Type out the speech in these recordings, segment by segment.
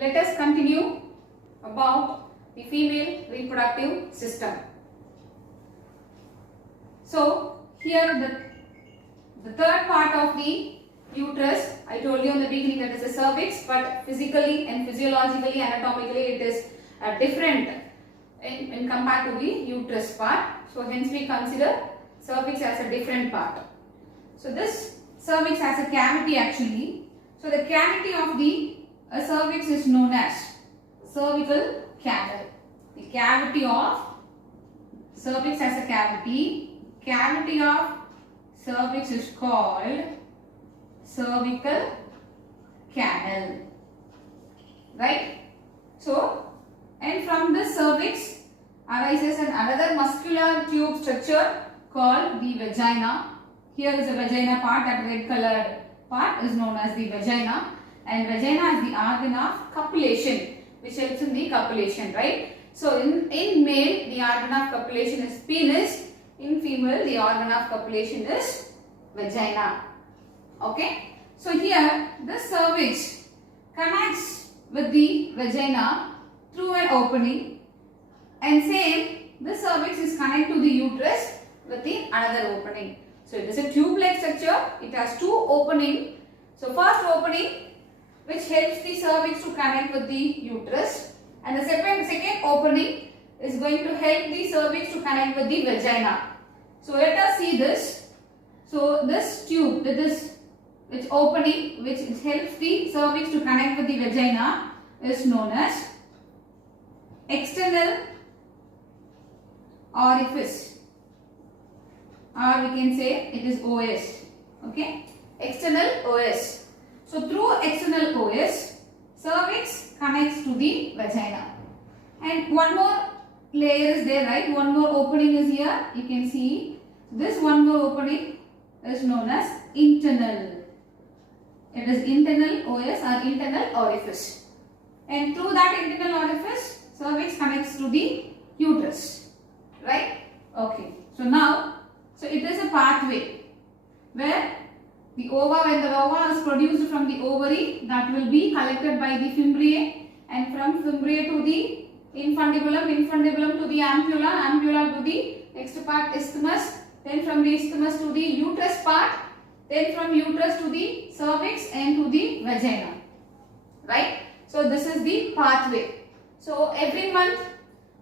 let us continue about the female reproductive system. So here the third part of the uterus, I told you in the beginning that is the cervix, but physically and physiologically, anatomically it is different in compared to the uterus part. So hence we consider cervix as a different part. So this cervix has a cavity actually. So the cavity of the cervix is known as cervical canal. The cavity of cervix has a cavity. Cavity of cervix is called cervical canal. Right? So, and from the cervix arises another muscular tube structure called the vagina. Here is the vagina part, that red colored part is known as the vagina, and vagina is the organ of copulation which helps in the copulation, right? So in male the organ of copulation is penis, in female the organ of copulation is vagina. Okay, so here the cervix connects with the vagina through an opening, and same the cervix is connected to the uterus with the another opening. So it is a tube-like structure. It has two openings. So first opening which helps the cervix to connect with the uterus, and the second opening is going to help the cervix to connect with the vagina. So let us see this. So this tube with this which opening which helps the cervix to connect with the vagina is known as external orifice, or we can say it is OS. Okay, external OS. So through external OS, cervix connects to the vagina, and one more layer is there, right? One more opening is here. You can see this one more opening is known as internal. It is internal OS or internal orifice, and through that internal orifice, cervix connects to the uterus, right? Okay. So now, so it is a pathway where the ova, when the ova is produced from the ovary, that will be collected by the fimbriae, and from fimbriae to the infundibulum, infundibulum to the ampulla, ampulla to the next part isthmus, then from the isthmus to the uterus part, then from uterus to the cervix and to the vagina, right? So this is the pathway. So every month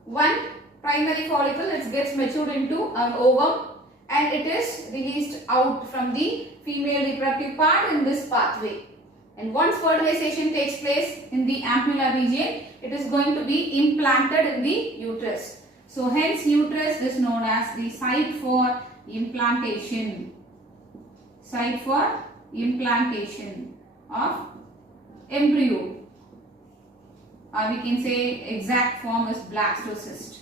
one primary follicle, it gets matured into an ovum, and it is released out from the female reproductive part in this pathway. And once fertilization takes place in the ampulla region, it is going to be implanted in the uterus. So hence uterus is known as the site for implantation. Site for implantation of embryo, or we can say exact form is blastocyst,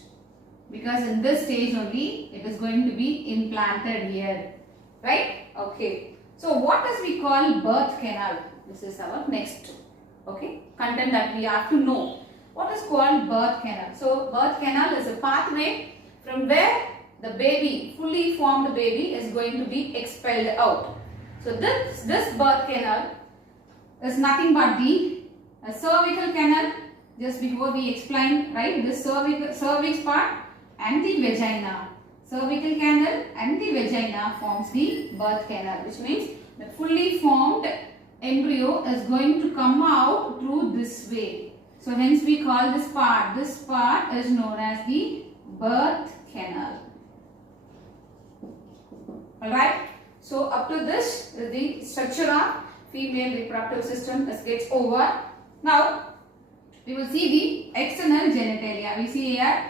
because in this stage only it is going to be implanted here, right? Okay. So what does we call birth canal? This is our next content that we have to know. What is called birth canal? So birth canal is a pathway from where the baby, fully formed baby, is going to be expelled out. So this birth canal is nothing but the cervical canal. Just before we explained, right, this cervix part and the vagina. Cervical canal and the vagina forms the birth canal, which means the fully formed embryo is going to come out through this way. So hence we call this part is known as the birth canal. Alright. So up to this, the structure of female reproductive system gets over. Now we will see the external genitalia. We see here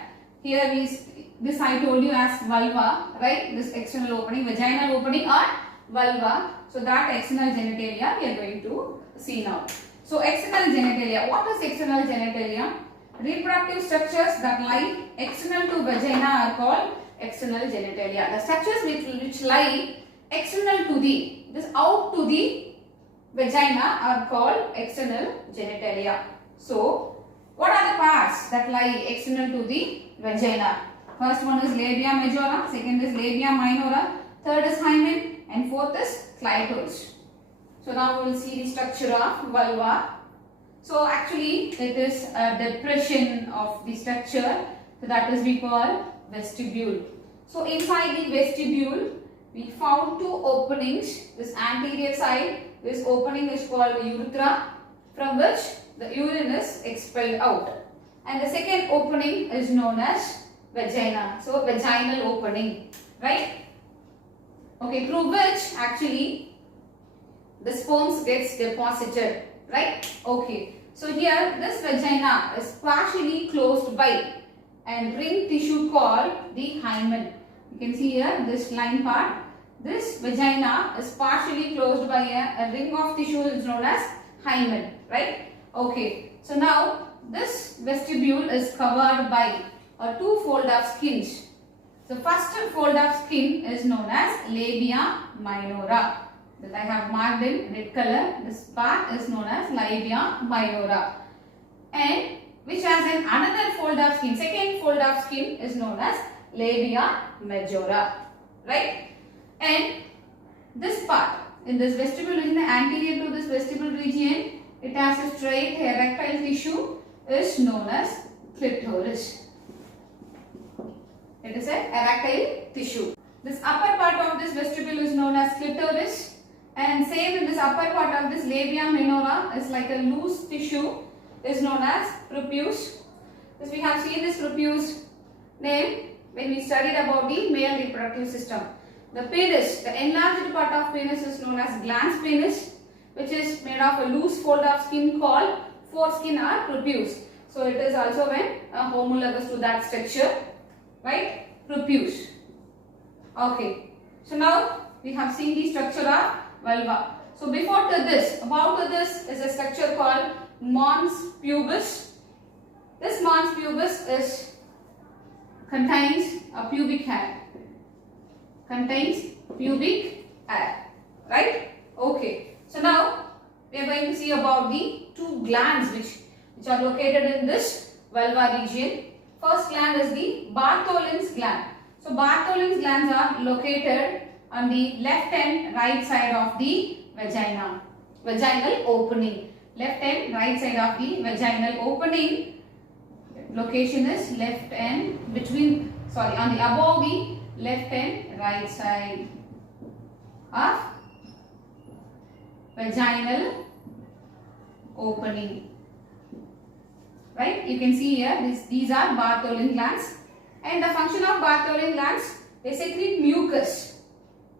this I told you as vulva, right? This external opening, vaginal opening or vulva. So that external genitalia we are going to see now. So external genitalia. What is external genitalia? Reproductive structures that lie external to vagina are called external genitalia. The structures which lie external to out to the vagina are called external genitalia. So what are the parts that lie external to the vagina? First one is labia majora, second is labia minora, third is hymen, and fourth is clitoris. So now we will see the structure of vulva. So actually it is a depression of the structure, so that is we call vestibule. So inside the vestibule we found two openings. This anterior side, this opening is called urethra, from which the urine is expelled out, and the second opening is known as vagina. So vaginal opening, right? Okay, through which actually the sperms gets deposited, right? Okay, so here this vagina is partially closed by and ring tissue called the hymen. You can see here this line part. This vagina is partially closed by a ring of tissue is known as hymen, right? Okay, so now this vestibule is covered by two fold of skins. So first fold of skin is known as labia minora, that I have marked in red color. This part is known as labia minora, and which has another fold of skin. Second fold of skin is known as labia majora, right? And this part in this vestibule region, anterior to this vestibule region, it has a straight erectile tissue is known as clitoris. It is an erectile tissue. This upper part of this vestibule is known as clitoris, and same in this upper part of this labia minora is like a loose tissue is known as prepuce. This we have seen this prepuce name when we studied about the male reproductive system. The penis, the enlarged part of penis is known as glans penis, which is made of a loose fold of skin called foreskin or prepuce. So it is also homologous to that structure, right? Prepuce. Okay. So now we have seen the structure of vulva. So before to this, about to this is a structure called mons pubis. This mons pubis contains a pubic hair. Contains pubic hair, right? Okay. So now we are going to see about the two glands which are located in this vulva region. First gland is the Bartholin's gland. So Bartholin's glands are located on the left and right side of the vagina, vaginal opening. Left and right side of the vaginal opening. Location is left and on the above the left and right side of vaginal opening. Right? You can see here these are Bartholin glands, and the function of Bartholin glands, they secrete mucus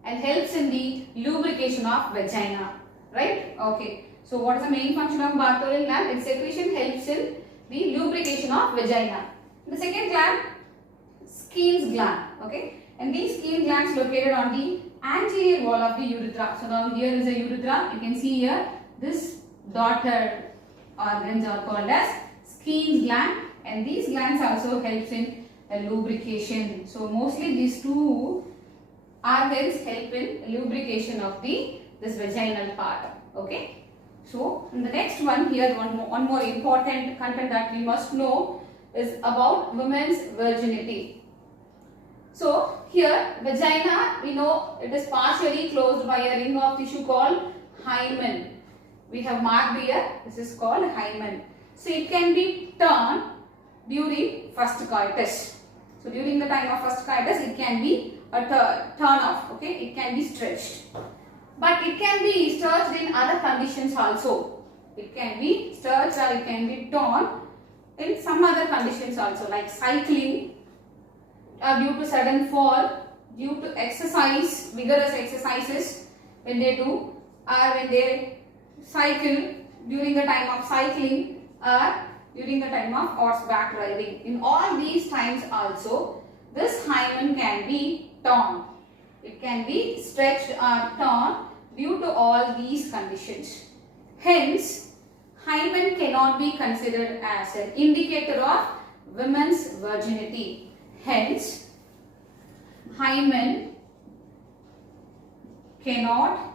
and helps in the lubrication of vagina. Right? Okay. So what is the main function of Bartholin gland? Its secretion helps in the lubrication of vagina. The second gland, Skene's gland. Okay. And these Skene glands located on the anterior wall of the urethra. So now here is a urethra. You can see here this dotted organs are called as Skene's gland, and these glands also helps in lubrication. So mostly these two organs help in lubrication of this vaginal part. Okay. So in the next one here, one more important content that we must know is about women's virginity. So here vagina, we know it is partially closed by a ring of tissue called hymen. We have marked here, this is called hymen. So it can be turned during first coitus. So during the time of first coitus, it can be a turn off. Okay, it can be stretched. But it can be stretched in other conditions also. It can be stretched or it can be torn in some other conditions also, like cycling, or due to sudden fall, due to exercise, vigorous exercises when they do, or when they cycle during the time of cycling, or during the time of horseback riding. In all these times also, this hymen can be torn. It can be stretched or torn due to all these conditions. Hence, hymen cannot be considered as an indicator of women's virginity. Hence, hymen cannot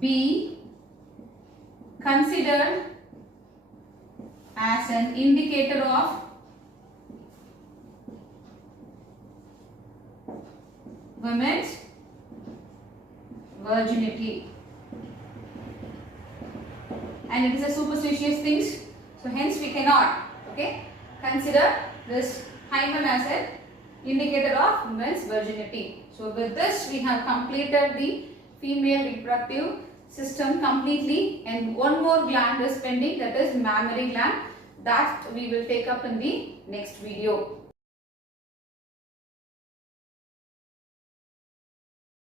be considered as an indicator of women's virginity. and it is a superstitious thing. So hence we cannot, okay, consider this hymen as an indicator of women's virginity. So with this we have completed the female reproductive system completely, and one more gland is pending, that is mammary gland, that we will take up in the next video.